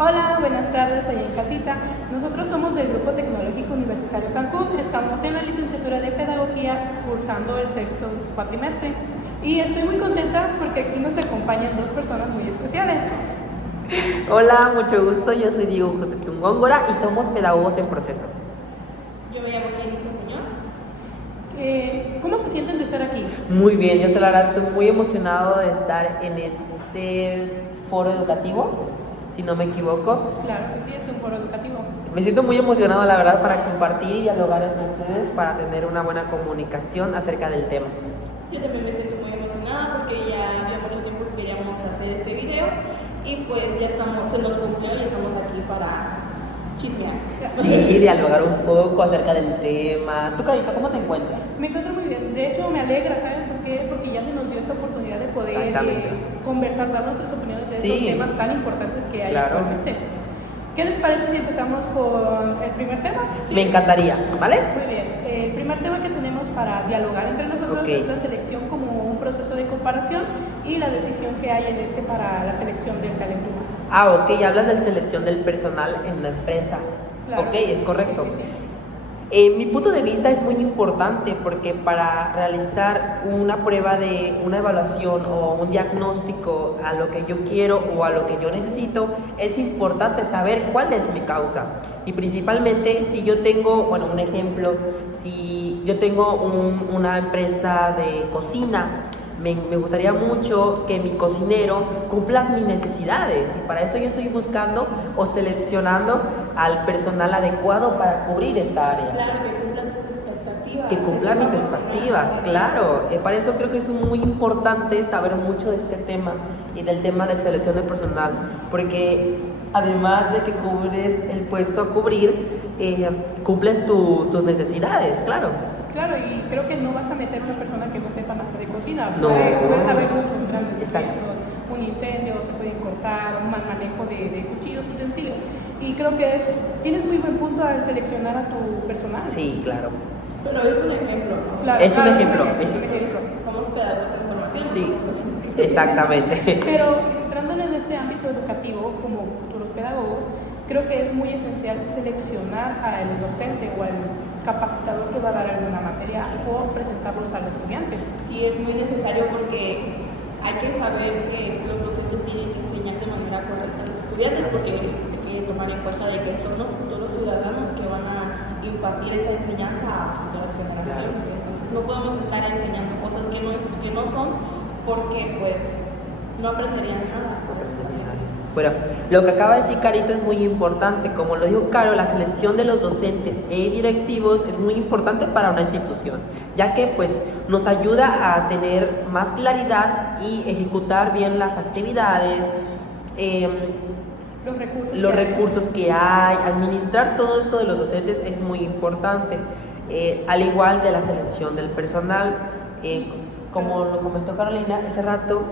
Hola, buenas tardes, ahí en casita. Nosotros somos del Grupo Tecnológico Universitario Cancún. Estamos en la licenciatura de Pedagogía cursando el sexto cuatrimestre. Y estoy muy contenta porque aquí nos acompañan dos personas muy especiales. Hola, mucho gusto. Yo soy Diego José Tungóngora y somos pedagogos en proceso. Yo me llamo Jennifer Muñoz. ¿Cómo se sienten de estar aquí? Muy bien, yo la verdad estoy muy emocionado de estar en este foro educativo, si no me equivoco. Claro que sí, es un foro educativo. Me siento muy emocionado, la verdad, para compartir y dialogar entre ustedes para tener una buena comunicación acerca del tema. Yo también me siento muy emocionada porque ya había mucho tiempo que queríamos hacer este video y pues ya se nos cumplió y estamos aquí para chismear. Sí, dialogar un poco acerca del tema. ¿Tú, Carita, cómo te encuentras? Me encuentro muy bien. De hecho, me alegra, ¿saben por qué? Porque ya se nos dio esta oportunidad de poder conversar, dar nuestras opiniones de estos temas tan importantes que hay actualmente. ¿Qué les parece si empezamos con el primer tema? Me encantaría, ¿vale? Muy bien. El primer tema que tenemos para dialogar entre nosotros es la selección como un proceso de comparación y la decisión que hay en para la selección del talento humano. Ok, hablas de la selección del personal en una empresa. Claro. Ok, es correcto. Sí. Mi punto de vista es muy importante porque para realizar una prueba de una evaluación o un diagnóstico a lo que yo quiero o a lo que yo necesito, es importante saber cuál es mi causa. Y principalmente si yo tengo, bueno, un ejemplo, si yo tengo una empresa de cocina, me gustaría mucho que mi cocinero cumpla mis necesidades y para eso yo estoy buscando o seleccionando al personal adecuado para cubrir esta área. Claro, que cumpla tus expectativas. Que cumpla mis expectativas, claro. Para eso creo que es muy importante saber mucho de este tema y del tema de selección de personal, porque además de que cubres el puesto a cubrir, cumples tus necesidades, claro. Claro, y creo que no vas a meter a una persona que no sepa nada de cocina. No. Pueden haber muchos grandes Exacto. ejemplos, un incendio, se pueden cortar, un mal manejo de cuchillos, utensilios. Y creo que tienes muy buen punto al seleccionar a tu personal. Sí, claro. Pero es un ejemplo, ¿no? Claro, Es un ejemplo. Somos pedagogos en formación. Sí, exactamente. Pero entrando en este ámbito educativo, como futuros pedagogos, creo que es muy esencial seleccionar al docente o al capacitador que va a dar alguna materia o presentarlos al estudiante. Sí, es muy necesario porque hay que saber que los docentes tienen que enseñar de manera correcta a los estudiantes porque hay que tomar en cuenta de que son los futuros ciudadanos que van a impartir esa enseñanza a futuras generaciones. Entonces no podemos estar enseñando cosas que no son porque pues no aprenderían nada. Bueno, lo que acaba de decir Carito es muy importante. Como lo dijo Caro, la selección de los docentes e directivos es muy importante para una institución, ya que pues nos ayuda a tener más claridad y ejecutar bien las actividades, los recursos que hay. Administrar todo esto de los docentes es muy importante, al igual de la selección del personal. Como lo comentó Carolina hace rato,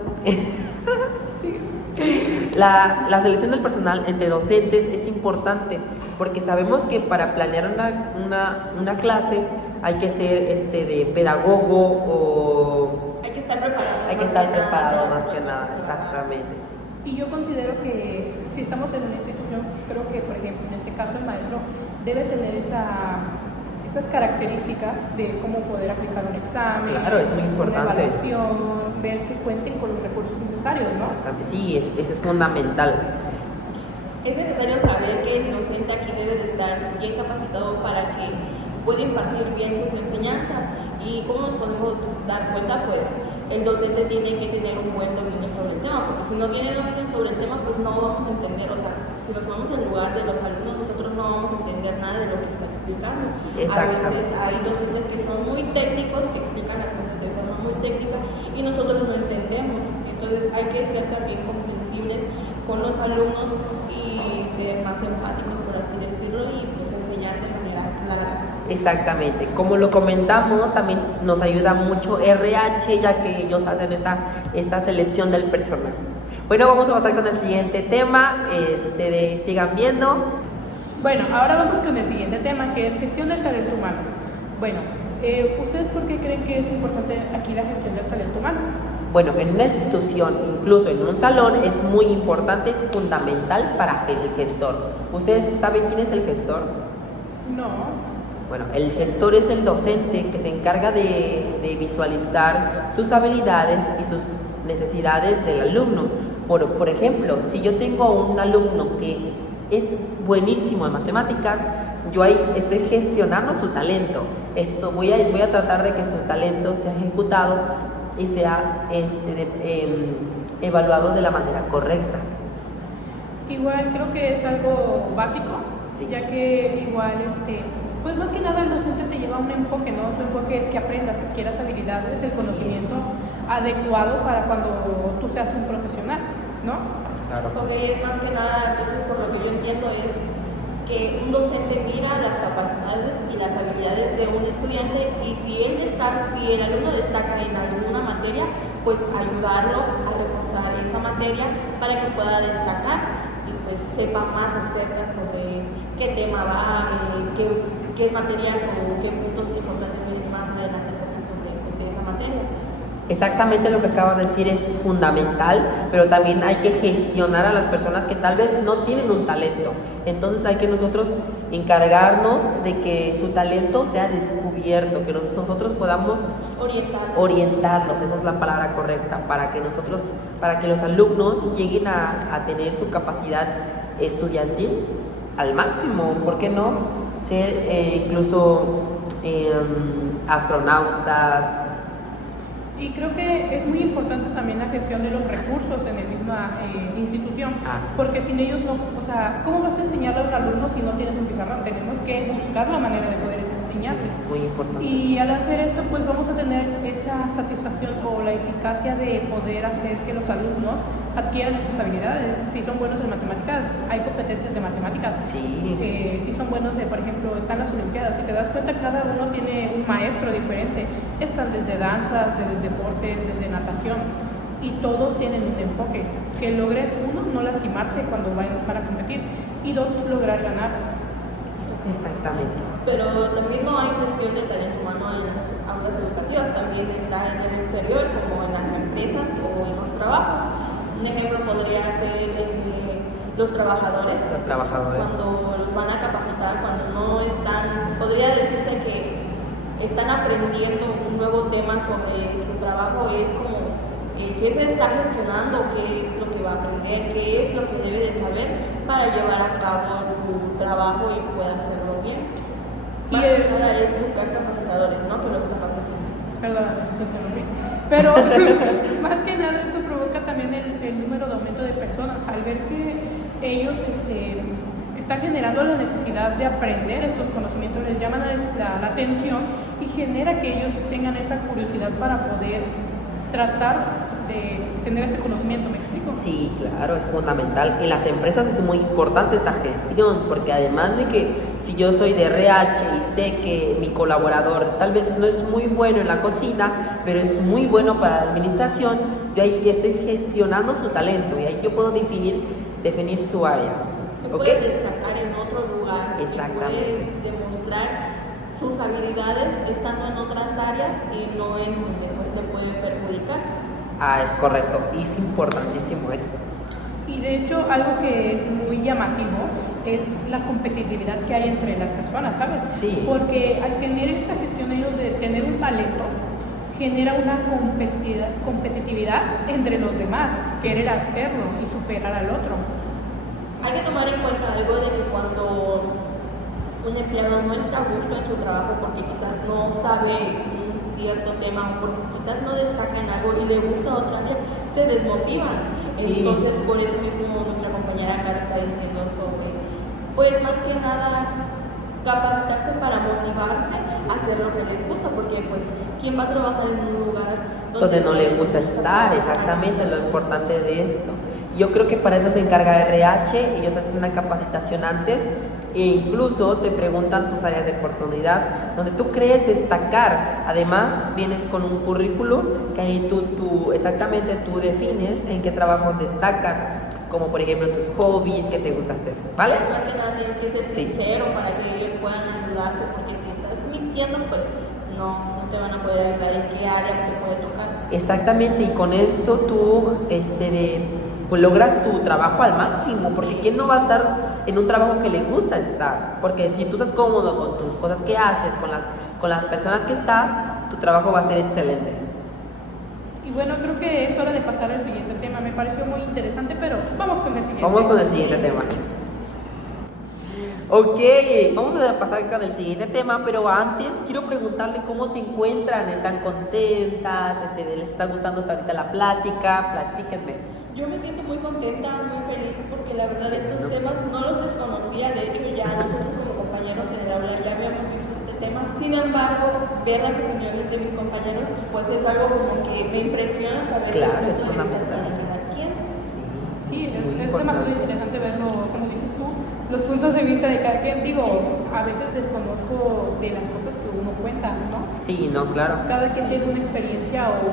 la selección del personal entre docentes es importante porque sabemos que para planear una clase hay que ser de pedagogo o hay que estar preparado. Hay que estar preparado más que nada, exactamente, sí. Y yo considero que si estamos en una institución, creo que por ejemplo en este caso el maestro debe tener esas características de cómo poder aplicar un examen, claro, es muy importante. Una evaluación, ver que cuenten con los recursos necesarios, ¿no? Sí, eso es fundamental. Es necesario saber que el docente aquí debe de estar bien capacitado para que pueda impartir bien sus enseñanzas. ¿Y cómo nos podemos dar cuenta? Pues el docente tiene que tener un buen dominio sobre el tema, porque si no tiene dominio sobre el tema, pues no vamos a entender, o sea, si nos ponemos en lugar de los alumnos, nosotros no vamos a entender nada de lo que está explicando. A veces hay docentes que son muy técnicos, que explican las cosas de forma muy técnica y nosotros no entendemos. Entonces hay que ser también comprensibles con los alumnos y ser más empáticos, por así decirlo, y pues enseñar de manera clara. Exactamente, como lo comentamos, también nos ayuda mucho RH, ya que ellos hacen esta selección del personal. Bueno, vamos a pasar con el siguiente tema, sigan viendo. Bueno, ahora vamos con el siguiente tema, que es gestión del talento humano. Bueno, ¿ustedes por qué creen que es importante aquí la gestión del talento humano? Bueno, en una institución, incluso en un salón, es muy importante, es fundamental para el gestor. ¿Ustedes saben quién es el gestor? No. Bueno, el gestor es el docente que se encarga de visualizar sus habilidades y sus necesidades del alumno. Por ejemplo, si yo tengo un alumno que es buenísimo en matemáticas, yo ahí estoy gestionando su talento. Voy a tratar de que su talento sea ejecutado y sea evaluado de la manera correcta. Igual creo que es algo básico, Sí. ya que igual, pues más que nada el docente te lleva a un enfoque, ¿no? Su enfoque es que aprendas, que adquieras habilidades, el conocimiento adecuado para cuando tú seas un profesional, ¿no? Claro. Porque más que nada, entonces, por lo que yo entiendo es que un docente mira las capacidades y las habilidades de un estudiante y si el alumno destaca en alguna materia, pues ayudarlo a reforzar esa materia para que pueda destacar y pues sepa más acerca sobre qué tema va, qué materias o qué puntos importantes vienen más adelante sobre esa materia. Exactamente lo que acabas de decir es fundamental, pero también hay que gestionar a las personas que tal vez no tienen un talento. Entonces hay que nosotros encargarnos de que su talento sea descubierto, que nosotros podamos orientarlos, esa es la palabra correcta, para que los alumnos lleguen a tener su capacidad estudiantil al máximo. ¿Por qué no? Ser incluso astronautas. Y creo que es muy importante también la gestión de los recursos en la misma institución, Sí. porque sin ellos no, o sea, ¿cómo vas a enseñarle a un alumno si no tienes un pizarrón? Tenemos que buscar la manera de poder enseñarles. Sí, es muy importante. Y al hacer esto, pues vamos a tener esa satisfacción o la eficacia de poder hacer que los alumnos adquieran estas habilidades. Si son buenos en matemáticas, hay competencias de matemáticas. Sí. Si son buenos de, por ejemplo, están las olimpiadas, si te das cuenta, cada uno tiene un maestro diferente. Están desde danzas, desde deportes, desde natación, y todos tienen un enfoque que logre, uno, no lastimarse cuando vayan para competir, y dos, lograr ganar. Exactamente. Pero también no hay cuestión de talento humano en las aulas educativas, también está en el exterior, como en las empresas o en los trabajos. Un ejemplo podría ser los trabajadores. Los trabajadores. Cuando los van a capacitar, cuando no están, podría decirse que están aprendiendo un nuevo tema sobre su trabajo, es como el jefe está gestionando qué es lo que va a aprender, qué es lo que debe de saber para llevar a cabo su trabajo y pueda hacerlo bien. Más que nada es buscar capacitadores, ¿no? Que los capaciten. Perdón, te interrumpí. Pero más que nada esto provoca también el número de aumento de personas al ver que ellos están generando la necesidad de aprender estos conocimientos, les llaman la atención y genera que ellos tengan esa curiosidad para poder tratar de tener este conocimiento, ¿me explico? Sí, claro, es fundamental. En las empresas es muy importante esta gestión, porque además de que si yo soy de RH y sé que mi colaborador tal vez no es muy bueno en la cocina, pero es muy bueno para la administración, yo ahí estoy gestionando su talento y ahí yo puedo definir su área. ¿Ok? Puede destacar en otro lugar. Exactamente. Y puede demostrar sus habilidades estando en otras áreas y no en donde pues te puede perjudicar. Es correcto, y es importantísimo eso. Y de hecho, algo que es muy llamativo es la competitividad que hay entre las personas, ¿sabes? Sí. Porque al tener esta gestión ellos de tener un talento, genera una competitividad entre los demás, querer hacerlo y superar al otro. Hay que tomar en cuenta algo de que cuando un empleado no está a gusto en su trabajo porque quizás no sabe un cierto tema o porque quizás no destaca en algo y le gusta otra área, se desmotivan. Sí. Entonces, por eso mismo nuestra compañera Cara está diciendo sobre, pues más que nada, capacitarse para motivarse a hacer lo que les gusta, porque pues, ¿quién va a trabajar en un lugar donde no le gusta estar? Exactamente, lo importante de esto. Yo creo que para eso se encarga RH, ellos hacen una capacitación antes e incluso te preguntan tus áreas de oportunidad, donde tú crees destacar. Además, vienes con un currículum que ahí tú defines en qué trabajos destacas, como por ejemplo tus hobbies, qué te gusta hacer, ¿vale? Más que nada tienes que ser Sí. sincero para que ellos puedan ayudarte, porque si estás mintiendo, pues no te van a poder ayudar en qué área te puede tocar. Exactamente, y con esto tú pues logras tu trabajo al máximo, porque ¿quién no va a estar en un trabajo que le gusta estar? Porque si tú estás cómodo con tus cosas que haces, con las personas que estás, tu trabajo va a ser excelente. Y bueno, creo que es hora de pasar al siguiente tema. Me pareció muy interesante, pero vamos con el siguiente. Vamos con el siguiente tema. Ok, vamos a pasar con el siguiente tema, pero antes quiero preguntarle cómo se encuentran, ¿están contentas? ¿Les está gustando hasta ahorita la plática? Platíquenme. Yo me siento muy contenta, muy feliz, porque la verdad estos temas no los desconocía. De hecho, ya nosotros como compañeros en el aula ya habíamos visto este tema. Sin embargo, ver las opiniones de mis compañeros, pues es algo como que me impresiona saber Claro, el es punto de vista fundamental. de cada quien. Sí, es importante. demasiado interesante verlo, como dices tú, los puntos de vista de cada quien. Digo, a veces desconozco de las cosas que uno cuenta, ¿no? Sí, no, claro. Cada quien tiene una experiencia o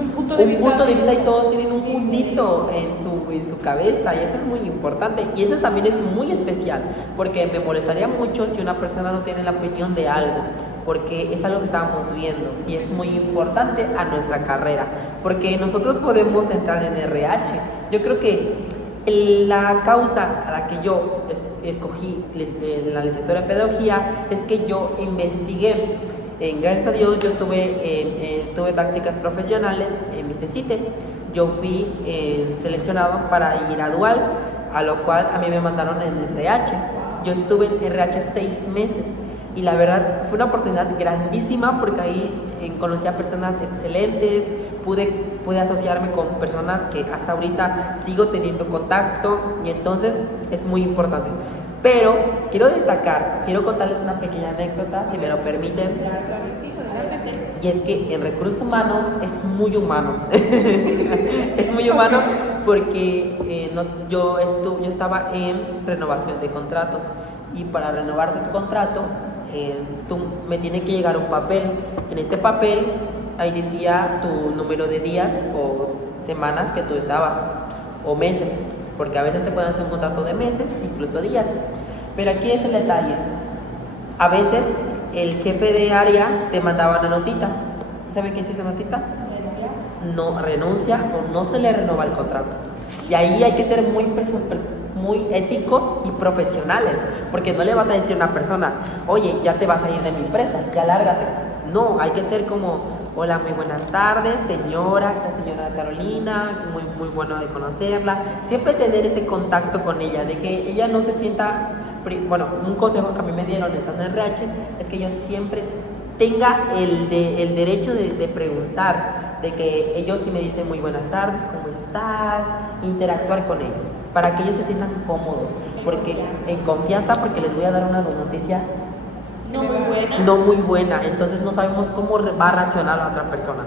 un punto de Un vista. punto de vista y todos tienen un mundito en su cabeza, y eso es muy importante, y eso también es muy especial, porque me molestaría mucho si una persona no tiene la opinión de algo, porque es algo que estábamos viendo y es muy importante a nuestra carrera, porque nosotros podemos entrar en RH. Yo creo que la causa a la que yo escogí la licenciatura en pedagogía es que yo investigué. Gracias a Dios yo tuve prácticas profesionales en mi CECITE. Yo fui seleccionado para ir a Dual, a lo cual a mí me mandaron en RH. Yo estuve en RH 6 meses y la verdad fue una oportunidad grandísima, porque ahí conocí a personas excelentes, pude asociarme con personas que hasta ahorita sigo teniendo contacto, y entonces es muy importante. Pero quiero contarles una pequeña anécdota, si me lo permiten. Y es que en recursos humanos es muy humano. Es muy humano porque yo estaba en renovación de contratos, y para renovarte tu contrato me tiene que llegar un papel. En este papel ahí decía tu número de días o semanas que tú estabas, o meses, porque a veces te pueden hacer un contrato de meses, incluso días. Pero aquí es el detalle. A veces el jefe de área te mandaba una notita. ¿Saben qué es esa notita? No renuncia o no se le renova el contrato. Y ahí hay que ser muy éticos y profesionales, porque no le vas a decir a una persona, oye, ya te vas a ir de mi empresa, ya lárgate. No, hay que ser como, hola, muy buenas tardes, señora Carolina, muy bueno de conocerla. Siempre tener ese contacto con ella, de que ella no se sienta, bueno, un consejo que a mí me dieron estando en RH es que yo siempre tenga el derecho de preguntar, de que ellos sí me dicen muy buenas tardes, ¿cómo estás? Interactuar con ellos, para que ellos se sientan cómodos, porque en confianza, porque les voy a dar una noticia no muy buena, entonces no sabemos cómo va a reaccionar la otra persona.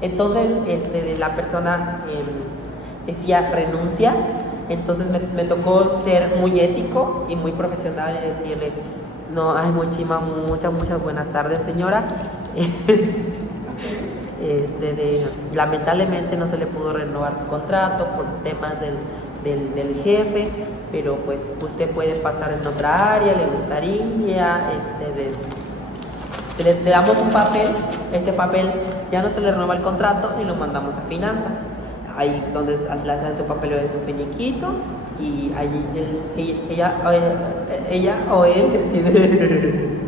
Entonces la persona decía renuncia, entonces me tocó ser muy ético y muy profesional y decirle, no, ay, muchas buenas tardes, señora. Lamentablemente no se le pudo renovar su contrato por temas del jefe, pero pues usted puede pasar en otra área, le gustaría, le damos un papel, este papel ya no se le renueva el contrato y lo mandamos a finanzas, ahí donde le hacen su papel de su finiquito, y allí ella o él decide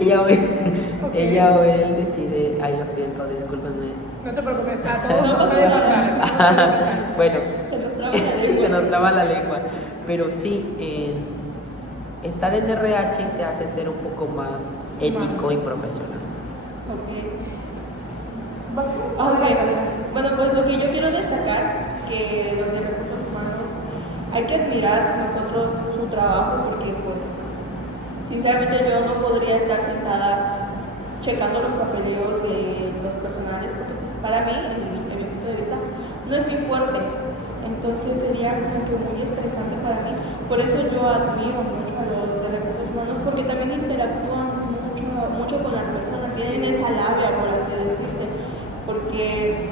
ella o él decide, ay, lo siento, discúlpenme. No te preocupes, a todos nos puede pasar. Bueno, se nos traba la lengua, pero sí, estar en RH te hace ser un poco más ético y profesional. Bueno, pues lo que yo quiero destacar, que los de recursos humanos hay que admirar nosotros su trabajo, porque pues sinceramente yo no podría estar sentada checando los papeleos de los personales, porque pues, para mí, en mi punto de vista, no es mi fuerte. Entonces sería como que muy estresante para mí. Por eso yo admiro mucho a los de recursos humanos, porque también interactúan mucho con las personas, tienen esa labia, por así decirse, porque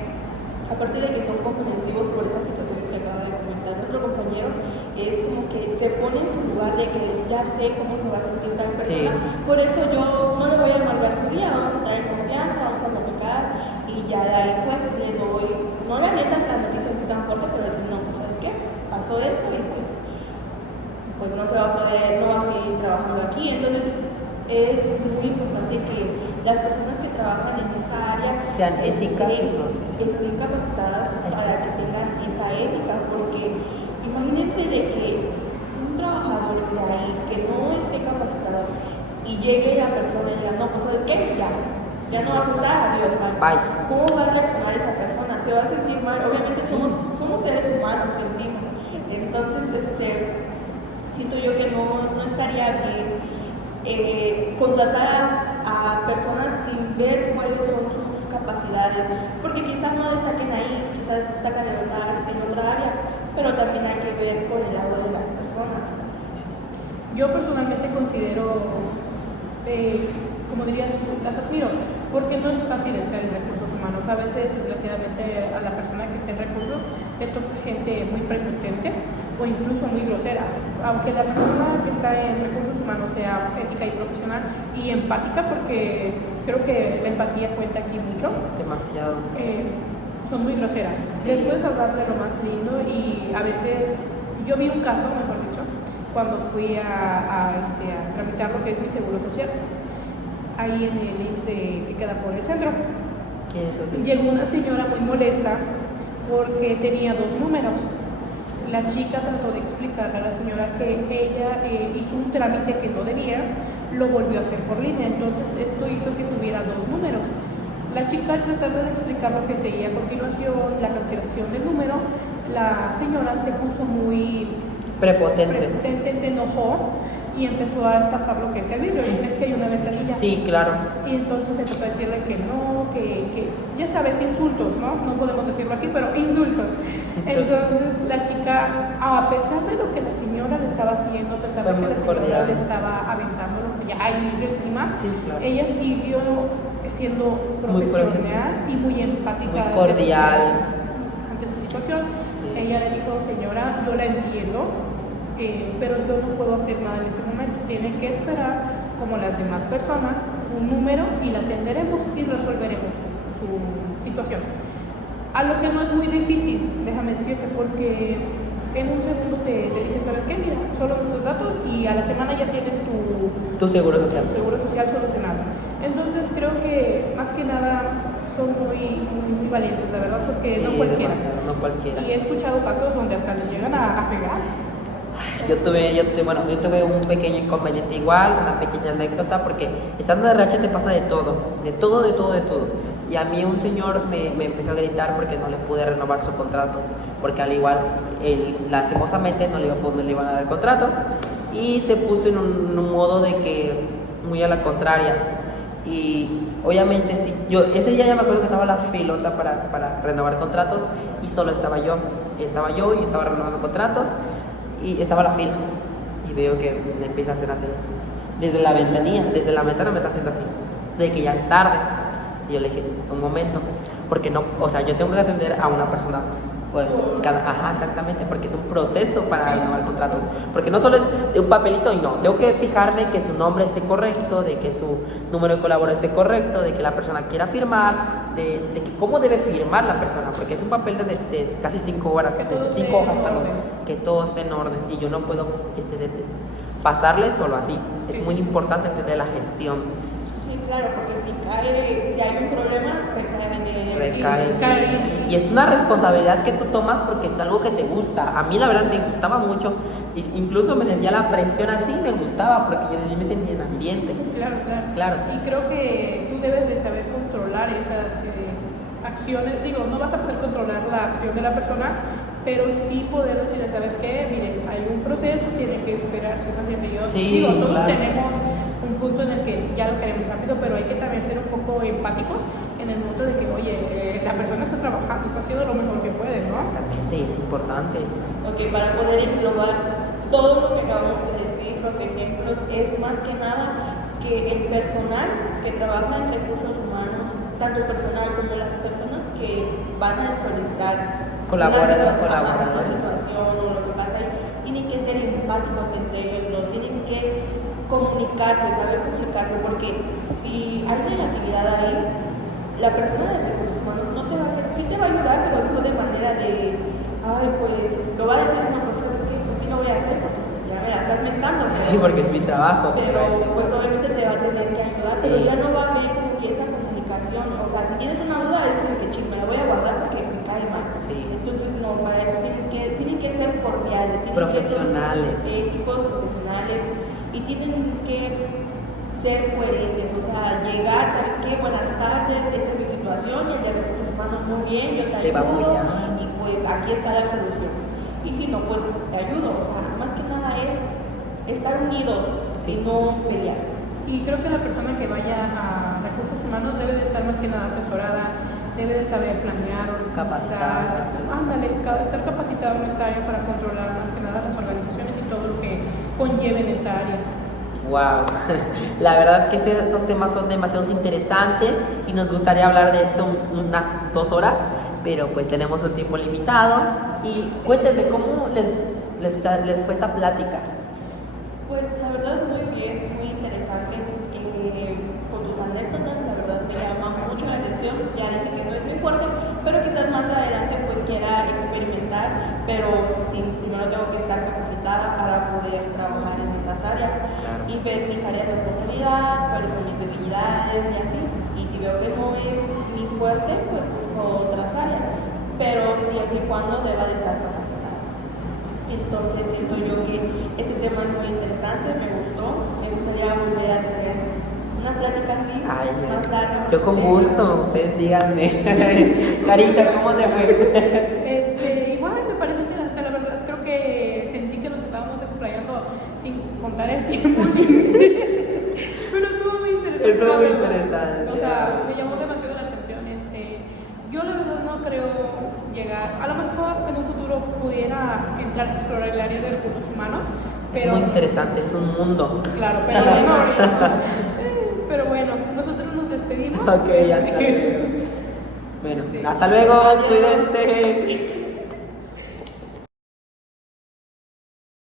aparte de que son comprensivos por esas situaciones que acabo de comentar, comentar nuestro compañero, es como que se pone en su lugar de que ya sé cómo se va a sentir tal persona, por eso yo no le voy a amargar su día, vamos a entrar en confianza, vamos a platicar y ya de ahí pues le doy, no le avientas la noticia así tan fuerte, pero decir, no, pues ¿sabes qué? Pasó esto y pues no se va a poder, no va a seguir trabajando aquí. Entonces es muy importante que las personas que trabajan en esa área sean éticas y profesionales, estén capacitadas para que tengan esa ética, porque imagínense de que un trabajador de ahí que no esté capacitado y llegue la persona y diga, no, pues ¿sabes qué? Ya no vas a estar, adiós, bye. ¿Cómo va a reaccionar esa persona? ¿Se va a sentir mal? Obviamente somos seres humanos, sentimos. Entonces, siento yo que no estaría bien contratar a personas sin ver cuáles son sus capacidades, porque quizás no destaquen ahí, quizás destacan en otra área, pero también hay que ver por el lado de las personas. Yo personalmente considero, como dirías tú, las admiro, porque no es fácil estar en recursos humanos. A veces, desgraciadamente, a la persona que está en recursos le toca gente muy prepotente o incluso muy grosera. Aunque la persona que está en recursos humanos sea ética y profesional y empática, porque creo que la empatía cuenta aquí mucho. Demasiado. Son muy groseras. Les puedes hablar de lo más lindo y a veces, yo vi un caso, mejor dicho, cuando fui a tramitar lo que es mi seguro social, ahí en el IMSS que queda por el centro. Llegó una señora muy molesta porque tenía 2 números. La chica trató de explicarle a la señora que ella hizo un trámite que no debía, lo volvió a hacer por línea, entonces esto hizo que tuviera 2 números. La chica, al tratar de explicar lo que seguía a continuación, la cancelación del número, la señora se puso muy prepotente, se enojó y empezó a destapar lo que es el vidrio. Y ves que hay una ventanilla. Sí, claro. Y entonces empezó a decirle que no, que ya sabes, insultos, ¿no? No podemos decirlo aquí, pero insultos. Entonces la chica, a pesar de lo que la señora le estaba haciendo, a pesar de que la señora le estaba aventando lo que ya hay vidrio encima, claro, ella siguió siendo profesional y muy empática, muy cordial ante su situación. Ella le dijo, señora, yo la entiendo, pero yo no puedo hacer nada en este momento. Tiene que esperar, como las demás personas, un número y la atenderemos y resolveremos su situación. A lo que no es muy difícil, déjame decirte, porque en un segundo te dicen, ¿sabes qué? Mira, solo tus datos y a la semana ya tienes tu seguro social solucionado. Entonces creo que más que nada son muy valientes, la verdad, porque no cualquiera. Y he escuchado casos donde hasta les llegan a pegar. Yo tuve un pequeño inconveniente igual, una pequeña anécdota, porque estando de RH te pasa de todo. Y a mí un señor me empezó a gritar porque no le pude renovar su contrato, porque al igual, lastimosamente no le iban a dar contrato, y se puso en un modo de que muy a la contraria. Y obviamente sí, ese día ya me acuerdo que estaba la filota para renovar contratos y solo estaba yo y estaba renovando contratos y estaba la fila y veo que me empieza a hacer así desde la ventana me está haciendo así de que ya es tarde. Y yo le dije, un momento, porque no, o sea, yo tengo que atender a una persona exactamente, porque es un proceso para renovar contratos, porque no solo es de un papelito y no, tengo que fijarme que su nombre esté correcto, de que su número de colaborador esté correcto, de que la persona quiera firmar, de que cómo debe firmar la persona, porque es un papel de casi 5 horas, de 5 hojas, que todo esté en orden y yo no puedo pasarle solo así. Es muy importante tener la gestión. Sí, claro, porque si hay un problema, recae. Sí. Y es una responsabilidad que tú tomas porque es algo que te gusta. A mí la verdad me gustaba mucho, incluso me sentía la presión así, me gustaba porque yo me sentía en ambiente. Claro. Y creo que tú debes de saber controlar esas acciones. Digo, no vas a poder controlar la acción de la persona, pero sí poder decirle, ¿sabes qué? Miren, hay un proceso, tiene que esperarse también. Todos tenemos un punto en el que ya lo queremos rápido, pero hay que también ser un poco empáticos en el momento de que, oye, la persona está trabajando, está haciendo lo mejor que puede, ¿no? Exactamente, es importante. Ok, para poder englobar todo lo que acabamos de decir, los ejemplos, es más que nada que el personal que trabaja en recursos humanos, tanto el personal como las personas que van a solicitar Colaboradores, una colaboradores. situación o lo que pasa ahí, tienen que ser empáticos entre ellos, ¿no? Tienen que comunicarse, saber comunicarse, porque si hay una actividad ahí, la persona de recursos humanos no te va a, sí te va a ayudar, pero no de manera de, ay, pues, lo va a decir una persona, es que pues sí lo voy a hacer, porque ya me la estás mentando. Sí, porque es mi trabajo. Pero pues obviamente te va a tener que ayudar, Sí. pero ya no va a haber como que esa comunicación, o sea, si tienes una duda es como que ching, me la voy a guardar porque me cae mal. Sí. Entonces no, para eso tienen que ser cordiales, tienen Profesionales. que ser éticos, profesionales, y tienen que ser coherentes, o sea, llegar, ¿sabes qué? Buenas tardes, esta es mi situación, y el de recursos humanos muy bien, yo te Te va a ayudo, apoyar. y pues aquí está la solución. Y si no, pues te ayudo, o sea, más que nada es estar unidos Sí. y no pelear. Y creo que la persona que vaya a recursos humanos debe de estar más que nada asesorada, debe de saber planear, Capacitada. ándale, estar capacitado en esta área para controlar más que nada las organizaciones y todo lo que conlleve en esta área. Wow, la verdad que esos temas son demasiado interesantes y nos gustaría hablar de esto unas 2 horas, pero pues tenemos un tiempo limitado. Y cuéntenme, ¿cómo les fue esta plática? Pues la verdad muy bien, muy interesante. Con tus anécdotas, la verdad me llama mucho la atención. Ya dije que no es muy fuerte, pero quizás más adelante pues quiera experimentar, pero sí, primero tengo que estar capacitada para poder trabajar en estas áreas y ver mis áreas de oportunidad, cuáles son mis debilidades y así. Y si veo que no es mi fuerte, pues busco otras áreas, pero siempre y cuando deba de estar capacitada. Entonces siento yo que este tema es muy interesante, me gustó, me gustaría volver a tener una plática así, Ay, más larga. yo con gusto, ustedes díganme. Carita, ¿cómo te fue? Igual me parece interesante, la verdad, creo que sentí que nos estábamos explayando sin contar el tiempo. Pero estuvo muy interesante. Estuvo la muy verdad. interesante. O sea, me llamó demasiado la atención. Yo la verdad no creo llegar, a lo mejor en un futuro pudiera entrar a explorar el área de recursos humanos, pero... Es muy interesante, es un mundo. Claro, pero no ahorita. Pero bueno, nosotros nos despedimos. Ok, hasta luego. Bueno, hasta luego, cuídense.